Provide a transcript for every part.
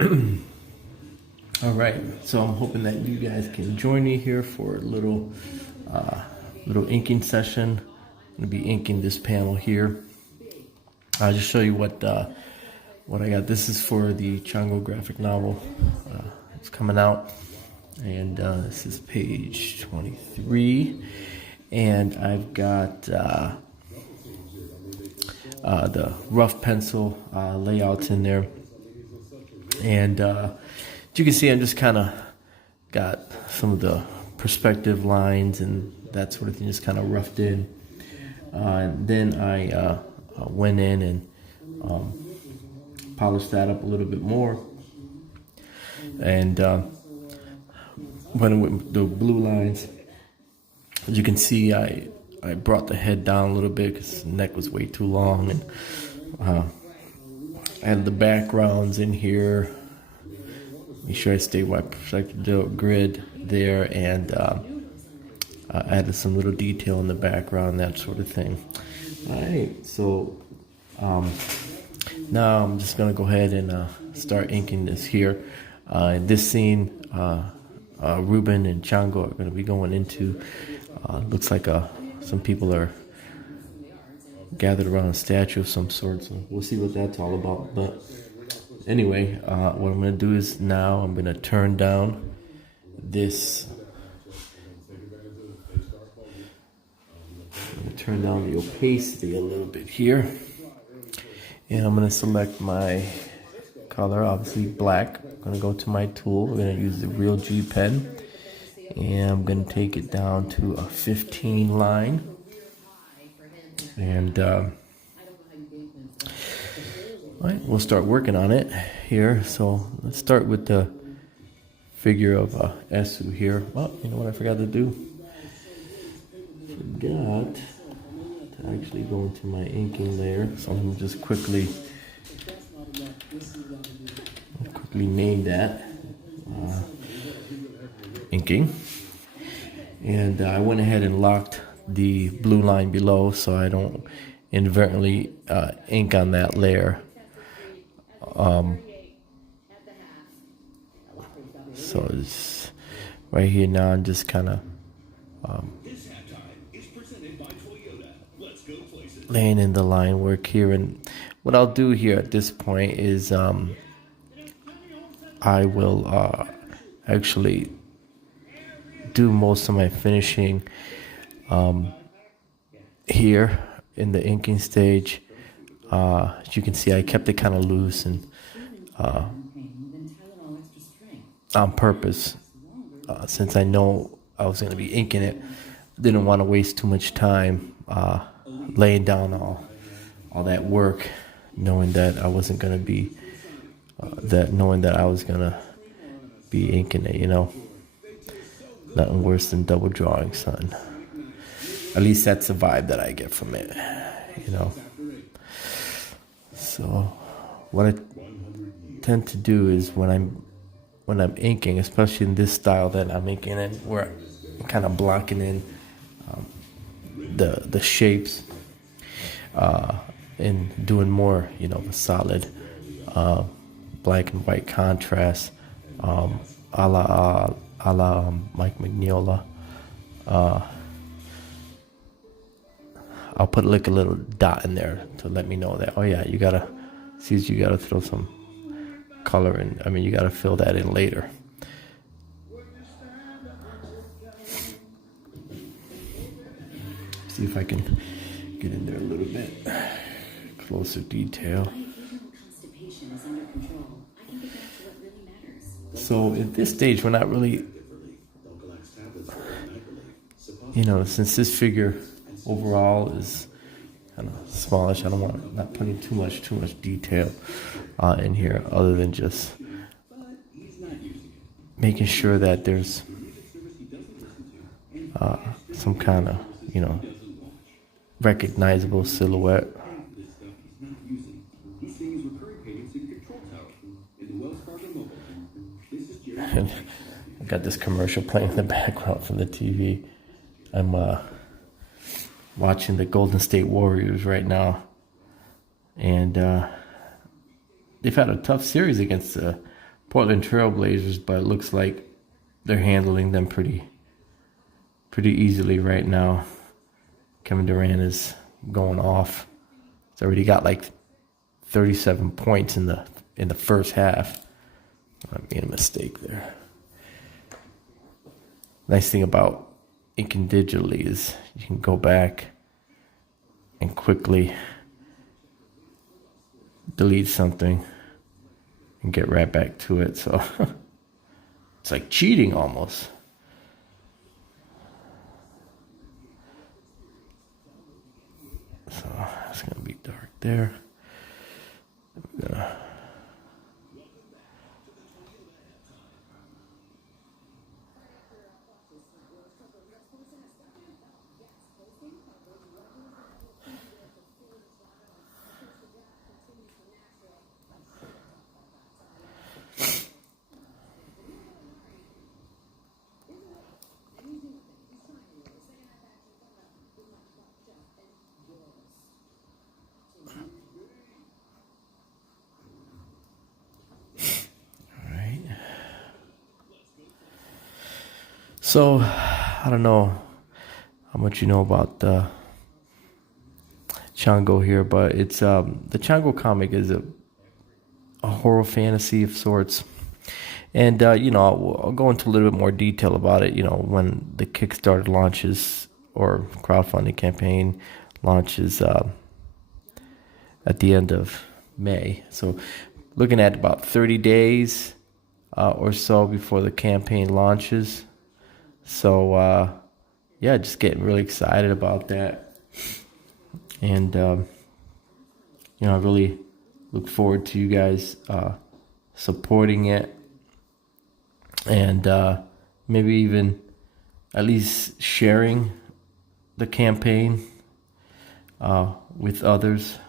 All right, so I'm hoping that you guys can join me here for a little inking session. I'm gonna be inking this panel here. I'll just show you what I got. This is for the Chango graphic novel. It's coming out, and this is page 23, and I've got the rough pencil layouts in there, and as you can see, I'm just kind of got some of the perspective lines and that sort of thing just kind of roughed in. And then I went in and polished that up a little bit more, and went with the blue lines. As you can see, I brought the head down a little bit because the neck was way too long, and I had the backgrounds in here. Make sure I stay white, protected the grid there, and I added some little detail in the background, that sort of thing. All right, so now I'm just gonna go ahead and start inking this here. In this scene, Ruben and Chango are gonna be going into. Looks like some people are gathered around a statue of some sort, so we'll see what that's all about. But anyway, what I'm going to do is now I'm going to turn down this. I'm going to turn down the opacity a little bit here. And I'm going to select my color, obviously black. I'm going to go to my tool. We're going to use the Real G pen. And I'm going to take it down to a 15 line. And all right, we'll start working on it here. So let's start with the figure of Esu here. Oh, you know what I forgot to do? Forgot to actually go into my inking layer. So I'm going to just quickly name that inking. And I went ahead and locked the blue line below so I don't inadvertently ink on that layer. So it's right here now. I'm just kind of laying in the line work here, and what I'll do here at this point is I will actually do most of my finishing here in the inking stage. As you can see, I kept it kind of loose and on purpose, since I know I was going to be inking it. Didn't want to waste too much time laying down all that work, knowing that I wasn't going to be knowing that I was going to be inking it, you know. Nothing worse than double drawing, son. At least that's the vibe that I get from it, you know. So what I tend to do is when I'm inking, especially in this style that I'm inking in, where I'm kind of blocking in the shapes and doing more, you know, the solid black and white contrast, a la Mike Mignola. I'll put like a little dot in there to let me know that, oh yeah, you gotta throw some color in. I mean, you gotta fill that in later. See if I can get in there a little bit closer detail. So at this stage, we're not really, you know, since this figure overall is kind of smallish, I don't want not putting too much detail in here, other than just making sure that there's some kind of, you know, recognizable silhouette. And I got this commercial playing in the background from the TV. I'm watching the Golden State Warriors right now, and they've had a tough series against the Portland Trailblazers, but it looks like they're handling them pretty easily right now. Kevin Durant is going off. He's already got like 37 points in the first half. I made a mistake there. Nice thing about inking digitally is you can go back and quickly delete something and get right back to it. So it's like cheating almost. So it's going to be dark there. So, I don't know how much you know about Chango here, but it's the Chango comic is a horror fantasy of sorts, and I'll go into a little bit more detail about it. When the Kickstarter launches or crowdfunding campaign launches at the end of May. So, looking at about 30 days or so before the campaign launches. So, just getting really excited about that. And, I really look forward to you guys supporting it. And maybe even at least sharing the campaign with others,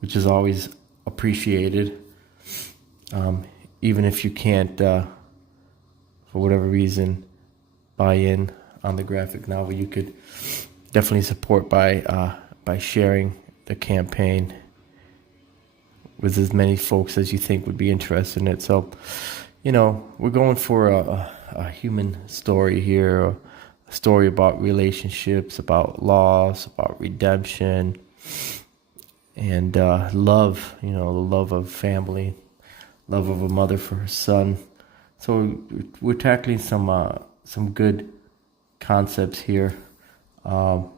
which is always appreciated. Even if you can't... for whatever reason, buy in on the graphic novel, you could definitely support by sharing the campaign with as many folks as you think would be interested in it. So, we're going for a human story here, a story about relationships, about loss, about redemption, and love, the love of family, love of a mother for her son. So we're tackling some good concepts here, and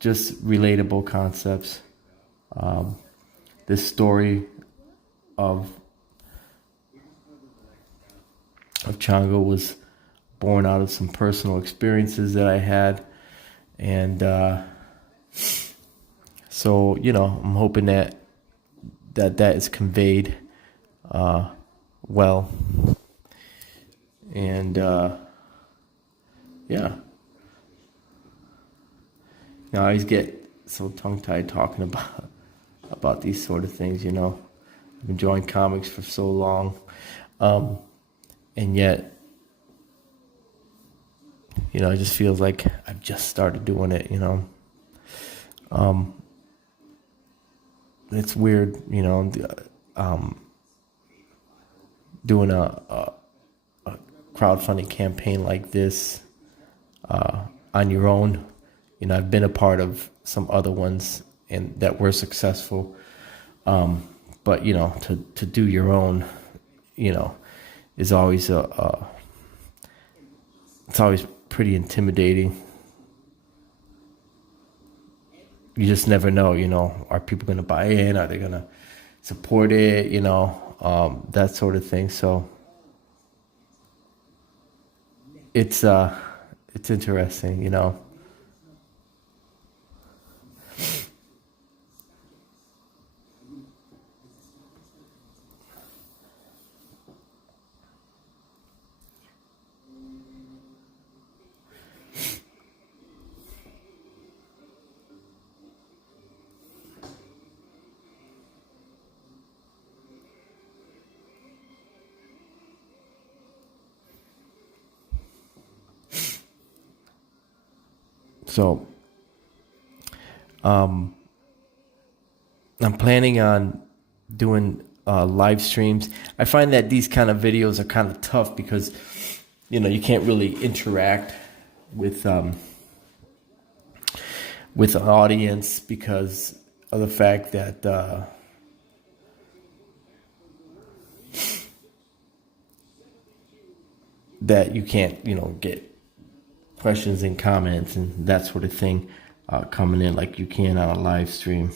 just relatable concepts. This story of Chango was born out of some personal experiences that I had, and so I'm hoping that is conveyed well, and I always get so tongue-tied talking about these sort of things. I've been enjoying comics for so long, and yet it just feels like I've just started doing it. It's weird, doing a crowdfunding campaign like this on your own. I've been a part of some other ones and that were successful, but to do your own, is always it's always pretty intimidating. You just never know, are people going to buy in? Are they going to support it? That sort of thing. So it's interesting, So, I'm planning on doing live streams. I find that these kind of videos are kind of tough because, you can't really interact with an audience because of the fact that you can't, get questions and comments and that sort of thing coming in like you can on a live stream.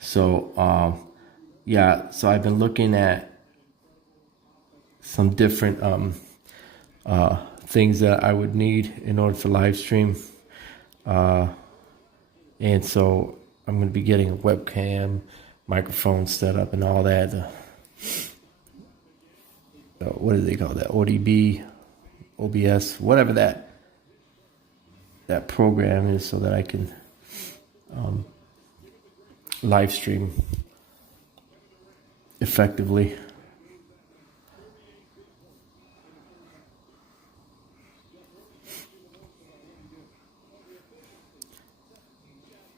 So, so I've been looking at some different things that I would need in order to live stream. And so I'm going to be getting a webcam, microphone set up, and all that. What do they call that? ODB, OBS, whatever that program is, so that I can live stream effectively.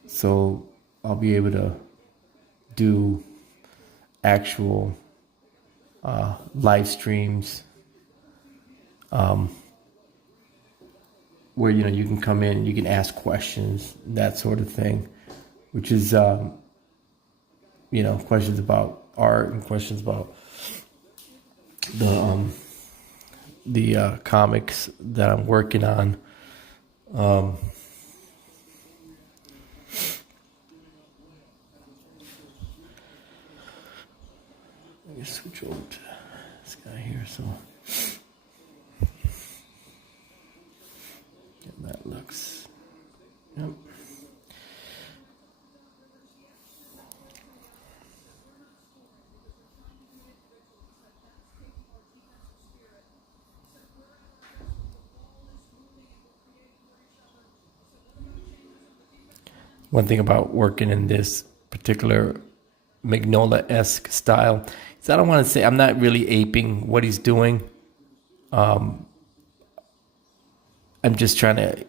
So I'll be able to do actual live streams where you can come in, you can ask questions, that sort of thing, which is questions about art and questions about the comics that I'm working on. Let me switch over to this guy here. So that looks. Yep. One thing about working in this particular Mignola-esque style is I don't want to say I'm not really aping what he's doing. I'm just trying to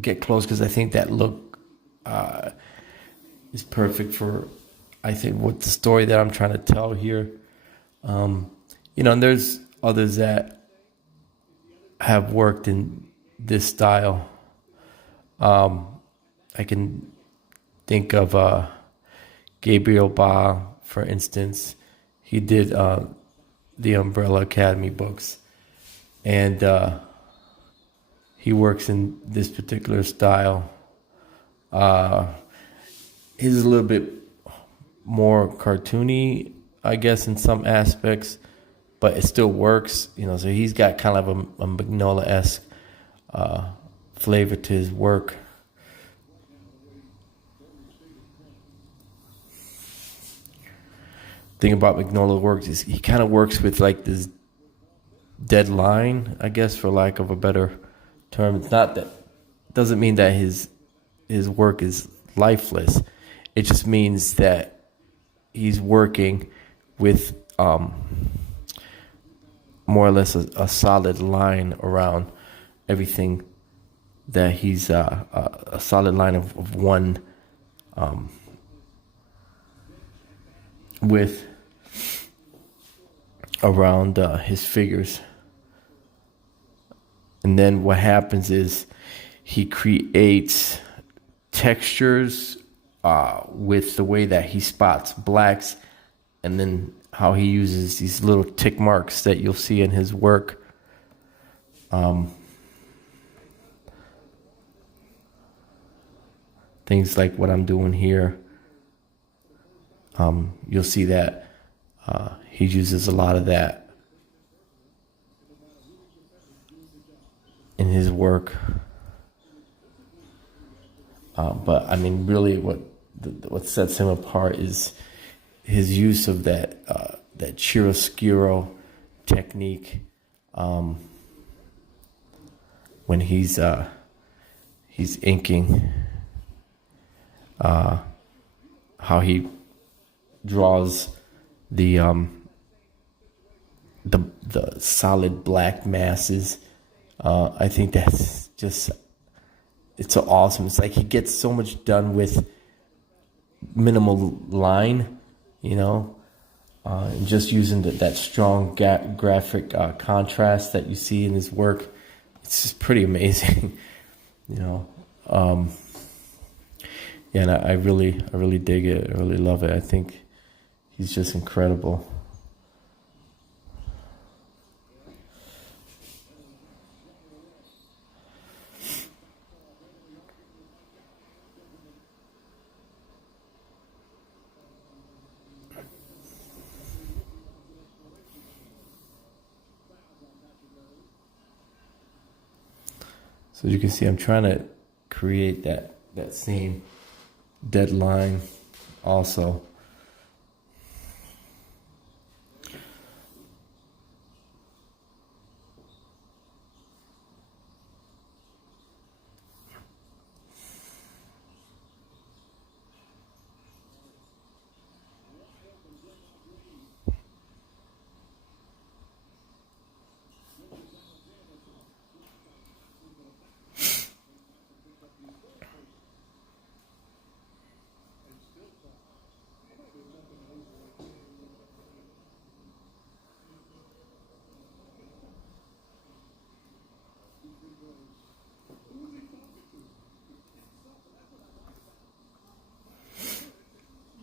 get close because I think that look is perfect for, I think, what the story that I'm trying to tell here. And there's others that have worked in this style. I can think of Gabriel Ba, for instance. He did the Umbrella Academy books, and he works in this particular style. He's a little bit more cartoony, I guess, in some aspects, but it still works, so he's got kind of a Mignola-esque flavor to his work. Thing about Mignola works is he kind of works with like this dead line, I guess, for lack of a better term. It's not that, doesn't mean that his work is lifeless. It just means that he's working with more or less a solid line around everything, that he's a solid line of one width around his figures. And then what happens is he creates textures with the way that he spots blacks, and then how he uses these little tick marks that you'll see in his work. Things like what I'm doing here. You'll see that he uses a lot of that in his work. But I mean, really, what sets him apart is his use of that chiaroscuro technique when he's inking. How he draws the solid black masses. I think that's just, it's so awesome. It's like he gets so much done with minimal line, you know, and just using that strong graphic contrast that you see in his work. It's just pretty amazing, you know. Yeah, and I really dig it. I really love it. I think he's just incredible. So as you can see, I'm trying to create that same deadline also.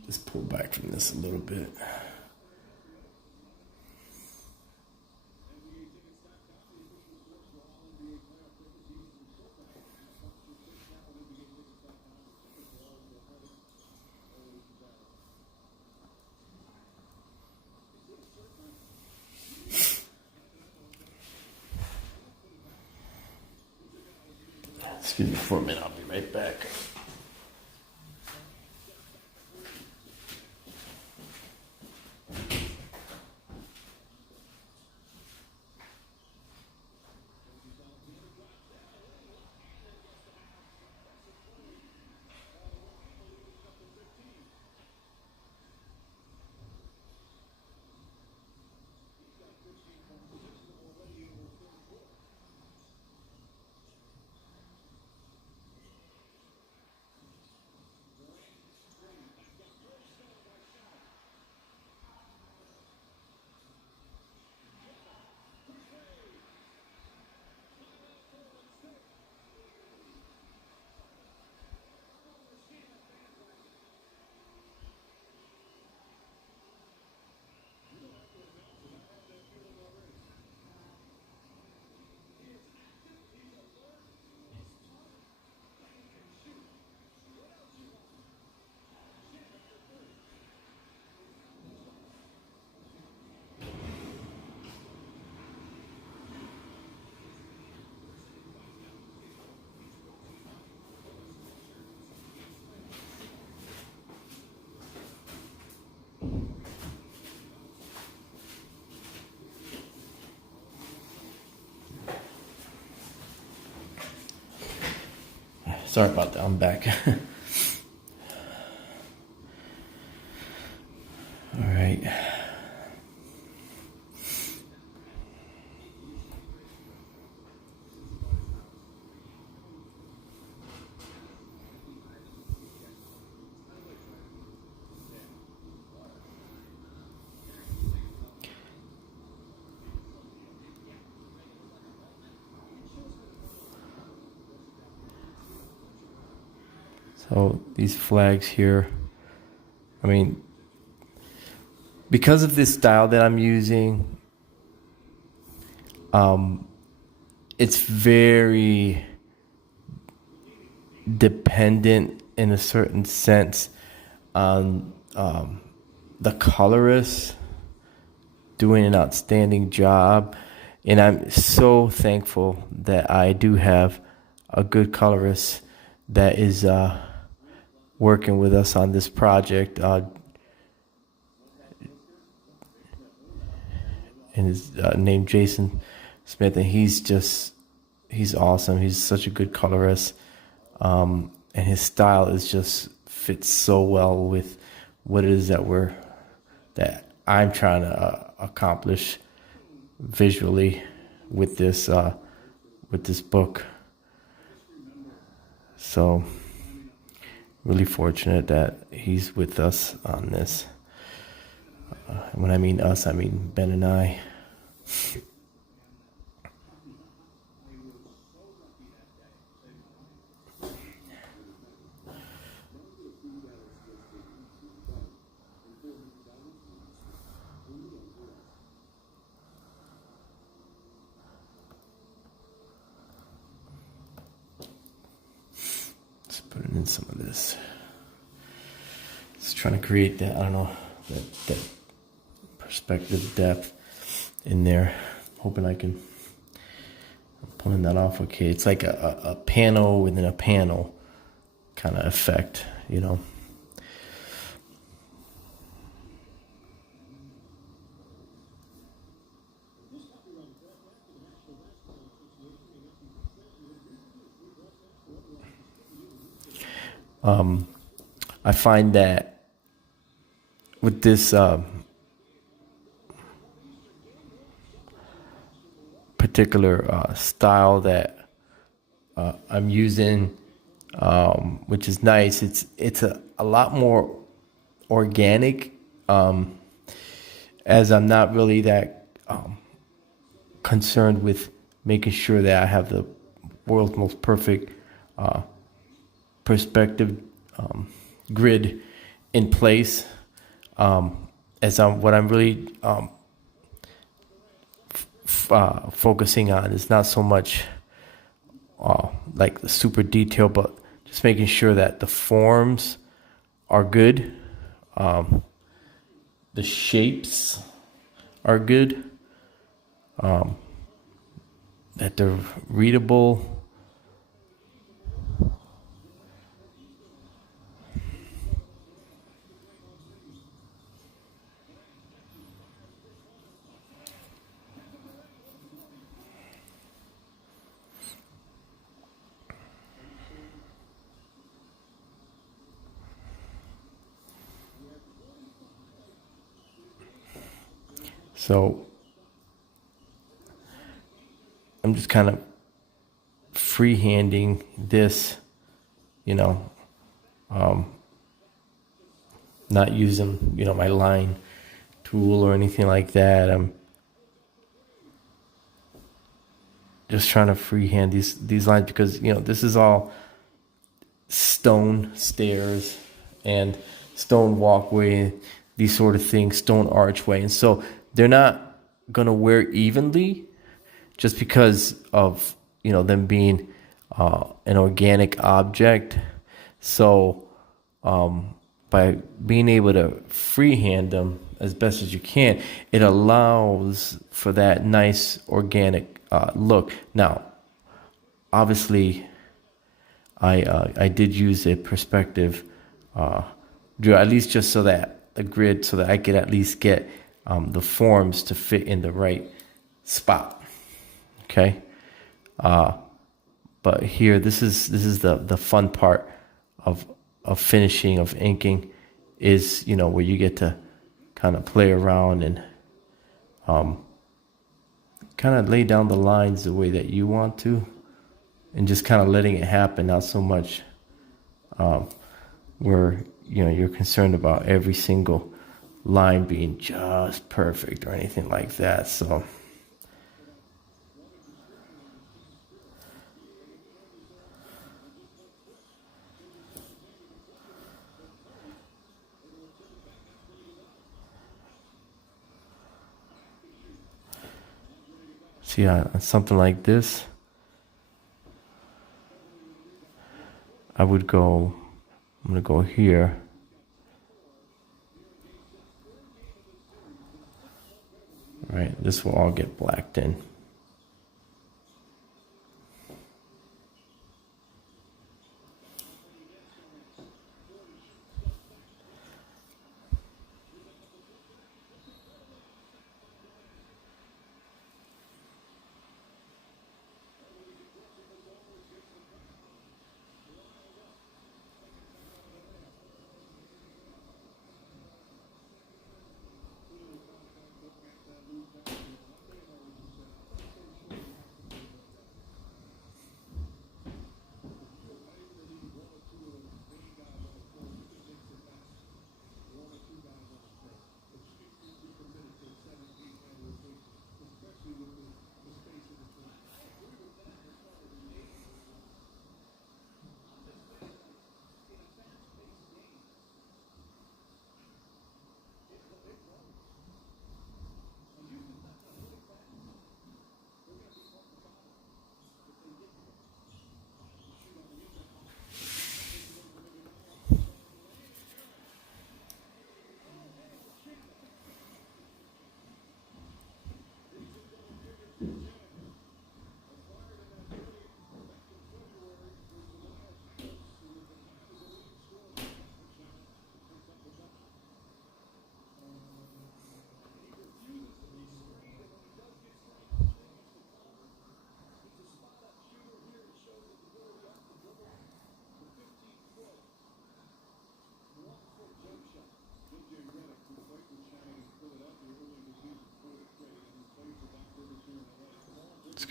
Just pull back from this a little bit. Excuse me for a minute, I'll be right back. Sorry about that, I'm back. All right. So these flags here, I mean, because of this style that I'm using, it's very dependent in a certain sense on the colorist doing an outstanding job. And I'm so thankful that I do have a good colorist that is working with us on this project. And his named Jason Smith, and he's awesome. He's such a good colorist, and his style is just fits so well with what it is that I'm trying to accomplish visually with this book. So really fortunate that he's with us on this. When I mean us, I mean Ben and I. Let's put in some of this. Just trying to create that, I don't know, that perspective depth in there. Hoping I can, I'm pulling that off okay. It's like a panel within a panel kind of effect, you know. I find that with this particular style that I'm using, which is nice. It's a lot more organic, as I'm not really that concerned with making sure that I have the world's most perfect perspective grid in place. What I'm really focusing on is not so much like the super detail, but just making sure that the forms are good, the shapes are good, that they're readable. So I'm just kind of freehanding this, you know, not using, you know, my line tool or anything like that. I'm just trying to freehand these lines because, you know, this is all stone stairs and stone walkway, these sort of things, stone archway. And so they're not going to wear evenly just because of, you know, them being an organic object. So by being able to freehand them as best as you can, it allows for that nice organic look. Now, obviously, I did use a perspective drill, at least just so that a grid, so that I could at least get the forms to fit in the right spot. Okay, but here, this is the fun part of finishing, of inking, is, you know, where you get to kind of play around and kind of lay down the lines the way that you want to, and just kind of letting it happen, not so much where, you know, you're concerned about every single line being just perfect or anything like that. So see, on something like this, I'm going to go here. All right, this will all get blacked in.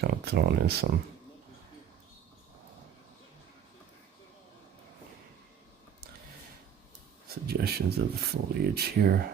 Kind of throwing in some suggestions of the foliage here.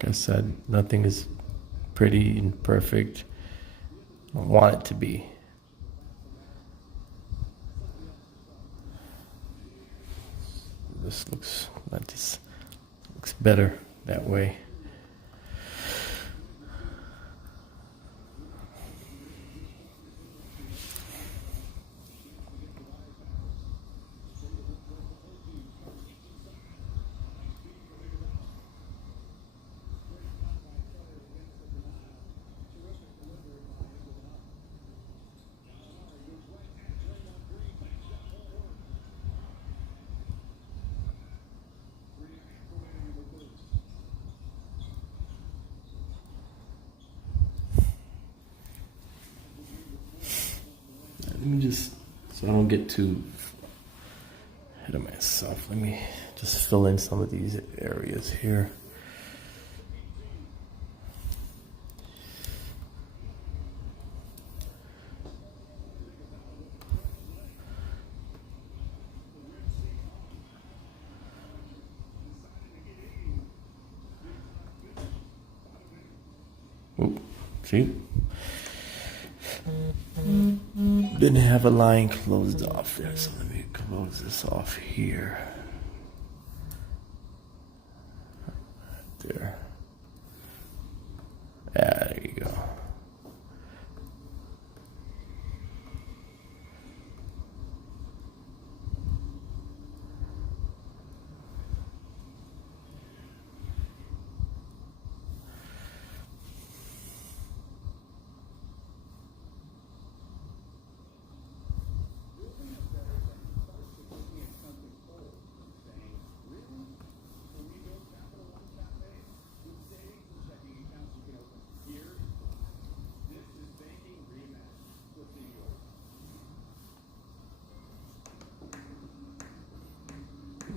Like I said, nothing is pretty and perfect. I want it to be. This looks better that way. Let me just, so I don't get too ahead of myself, let me just fill in some of these areas here. Oop, see? Didn't have a line closed off there, so let me close this off here. There. Yeah, there you go.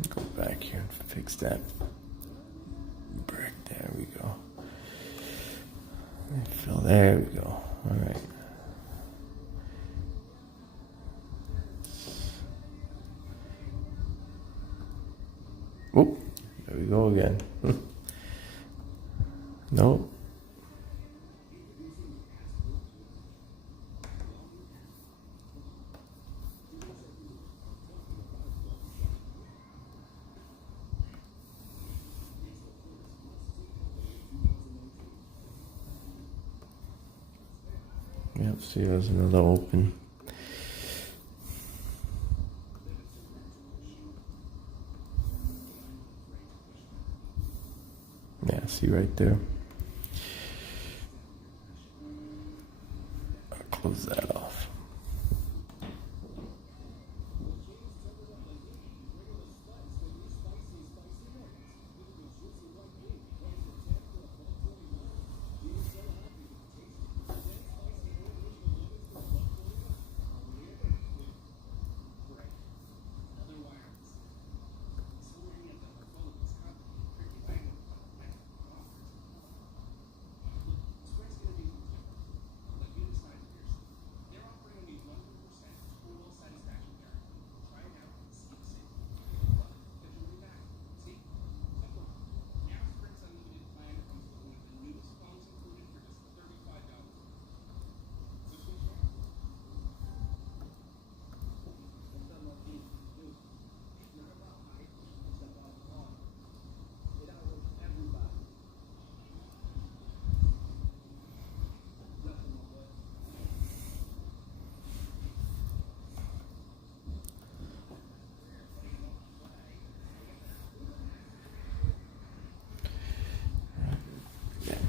Go back here and fix that brick. There we go. Fill. There we go. All right. Oop. There we go again. Nope. Yep, see, there's another open. See right there. I'll close that off.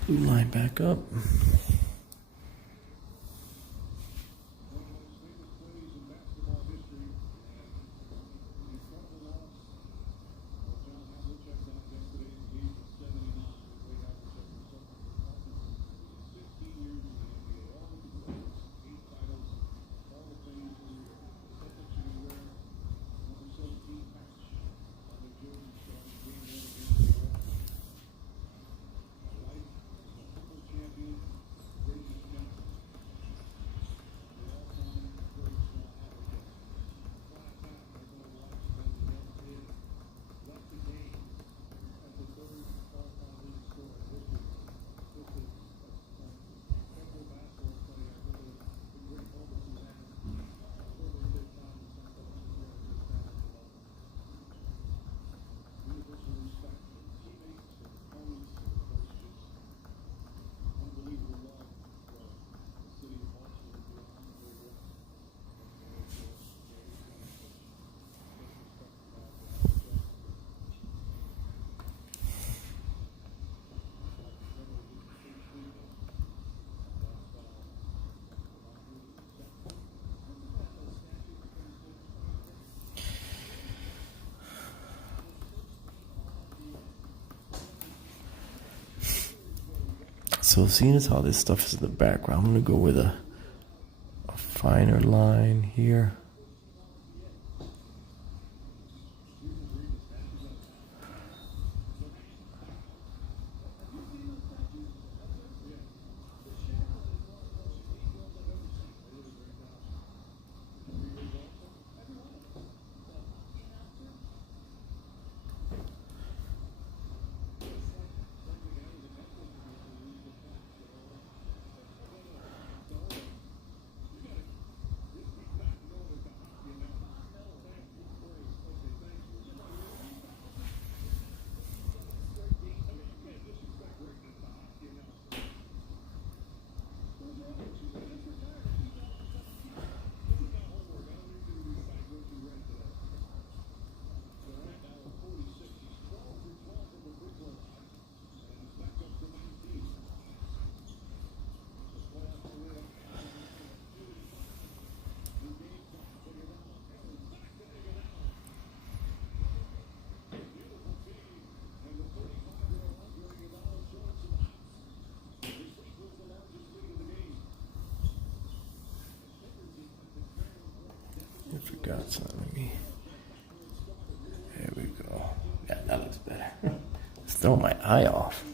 Blue line back up. So seeing as how this stuff is in the background, I'm going to go with a finer line here. I forgot something. There we go. Yeah, that looks better. It's throwing my eye off.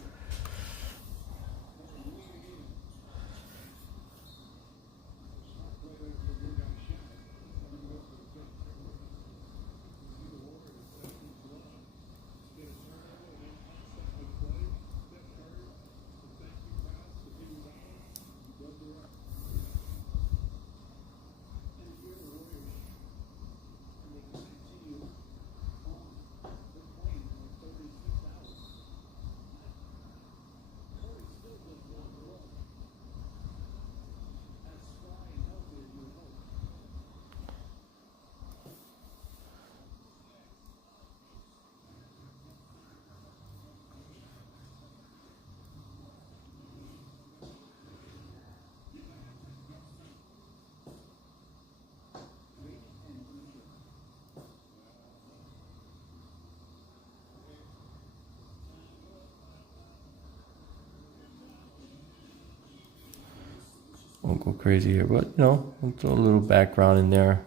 Won't go crazy here, but we'll throw a little background in there.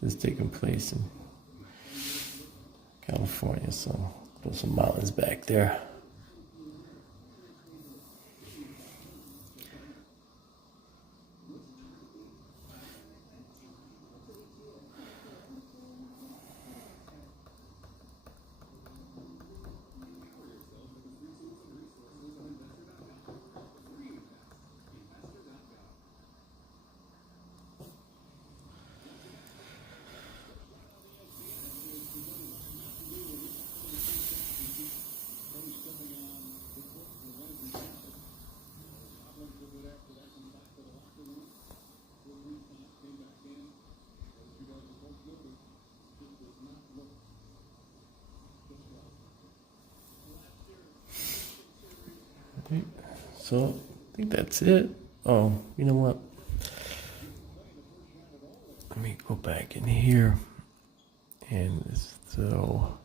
This is taking place in California, so there's some mountains back there. So I think that's it. Oh, you know what? Let me go back in here and throw.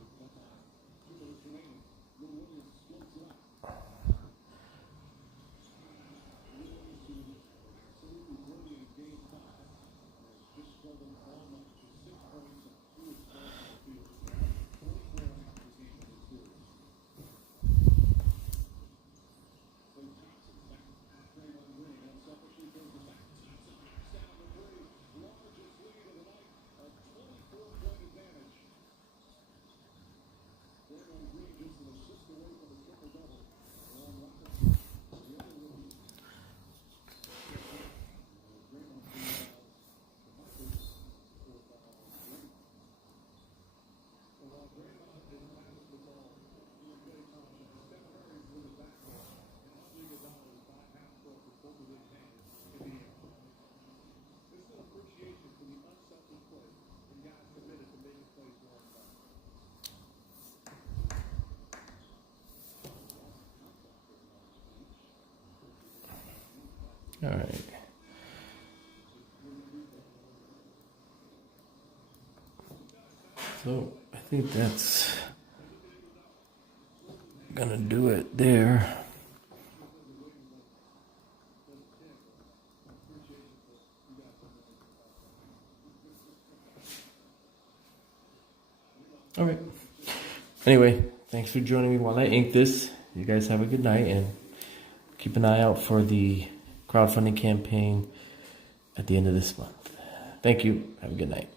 All right. So I think that's gonna do it there. All right. Anyway, thanks for joining me while I ink this. You guys have a good night, and keep an eye out for the crowdfunding campaign at the end of this month. Thank you. Have a good night.